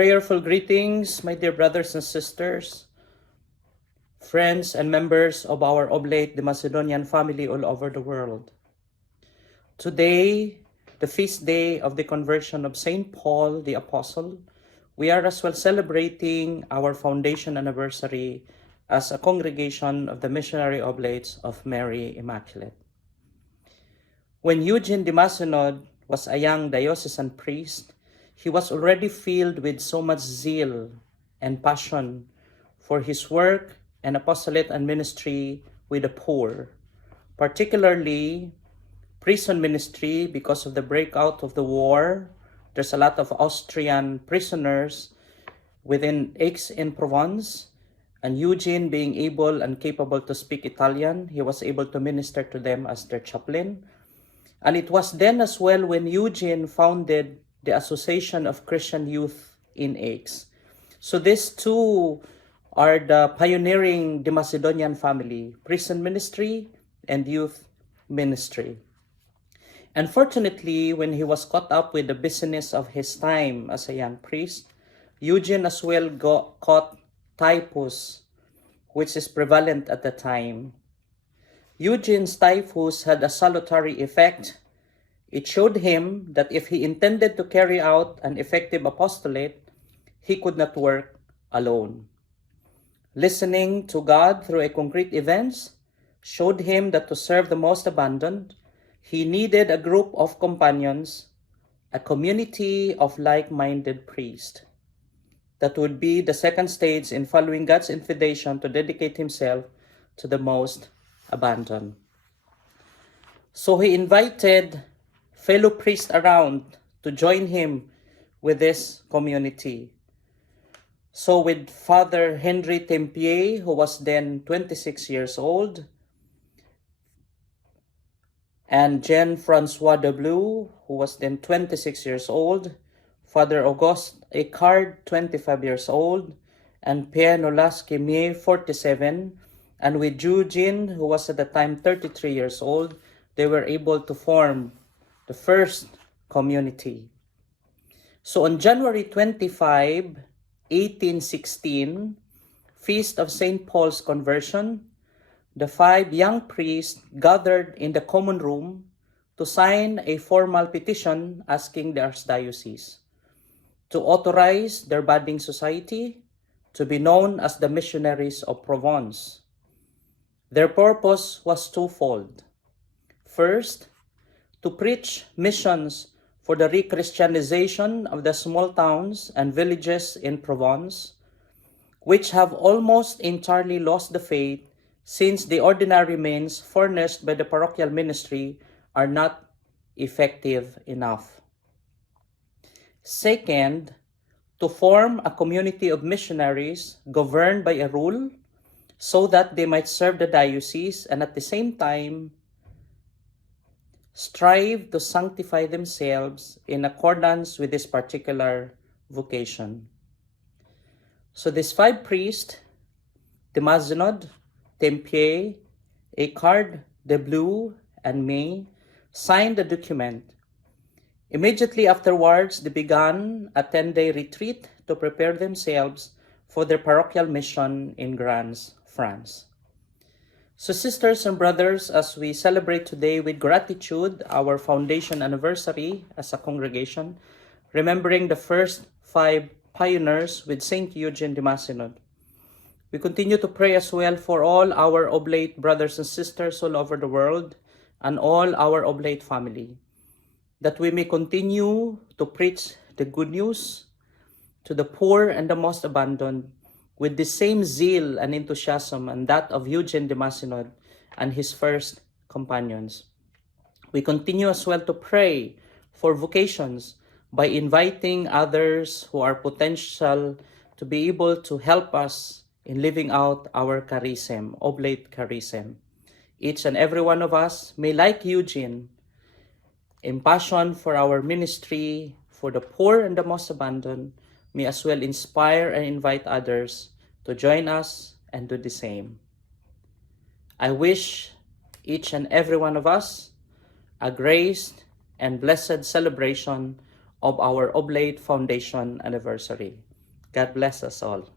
Prayerful greetings, my dear brothers and sisters, friends and members of our Oblate, the Macedonian family all over the world. Today, the feast day of the conversion of Saint Paul the Apostle, we are as well celebrating our foundation anniversary as a congregation of the Missionary Oblates of Mary Immaculate. When Eugene de Macenod was a young diocesan priest, he was already filled with so much zeal and passion for his work and apostolate and ministry with the poor, particularly prison ministry. Because of the breakout of the war, there's a lot of Austrian prisoners within Aix-en-Provence, and Eugene, being able and capable to speak Italian, he was able to minister to them as their chaplain. And it was then as well when Eugene founded the Association of Christian Youth in Aix. So these two are the pioneering the Macedonian family, prison ministry and youth ministry. Unfortunately, when he was caught up with the business of his time as a young priest, Eugene as well caught typhus, which is prevalent at the time. Eugene's typhus had a salutary effect. It showed him that if he intended to carry out an effective apostolate, he could not work alone. Listening to God through a concrete events showed him that to serve the most abandoned, he needed a group of companions, a community of like-minded priests. That would be the second stage in following God's invitation to dedicate himself to the most abandoned. So he invited fellow priests around to join him with this community. So with Father Henry Tempier, who was then 26 years old, and Jean-Francois de Blue, who was then 26 years old, Father Auguste Eckhard, 25 years old, and Pierre Nolas-Kemier, 47, and with Eugene, who was at the time 33 years old, they were able to form the first community. So on January 25, 1816, Feast of St. Paul's Conversion, the 5 young priests gathered in the common room to sign a formal petition asking the Archdiocese to authorize their budding society to be known as the Missionaries of Provence. Their purpose was twofold. First, to preach missions for the re-Christianization of the small towns and villages in Provence, which have almost entirely lost the faith since the ordinary means furnished by the parochial ministry are not effective enough. Second, to form a community of missionaries governed by a rule so that they might serve the diocese and at the same time strive to sanctify themselves in accordance with this particular vocation. So these 5 priests, de Macenod, Tempier, Eckhard, de Blue, and me, signed the document. Immediately afterwards, they began a 10-day retreat to prepare themselves for their parochial mission in Grans, France. So sisters and brothers, as we celebrate today with gratitude our foundation anniversary as a congregation, remembering the first 5 pioneers with Saint Eugene de Macenod, we continue to pray as well for all our Oblate brothers and sisters all over the world and all our Oblate family, that we may continue to preach the good news to the poor and the most abandoned with the same zeal and enthusiasm and that of Eugene de Macenod and his first companions. We continue as well to pray for vocations by inviting others who are potential to be able to help us in living out our charism, Oblate charism. Each and every one of us may, like Eugene, impassion for our ministry for the poor and the most abandoned, may as well inspire and invite others to join us and do the same. I wish each and every one of us a graced and blessed celebration of our Oblate Foundation anniversary. God bless us all.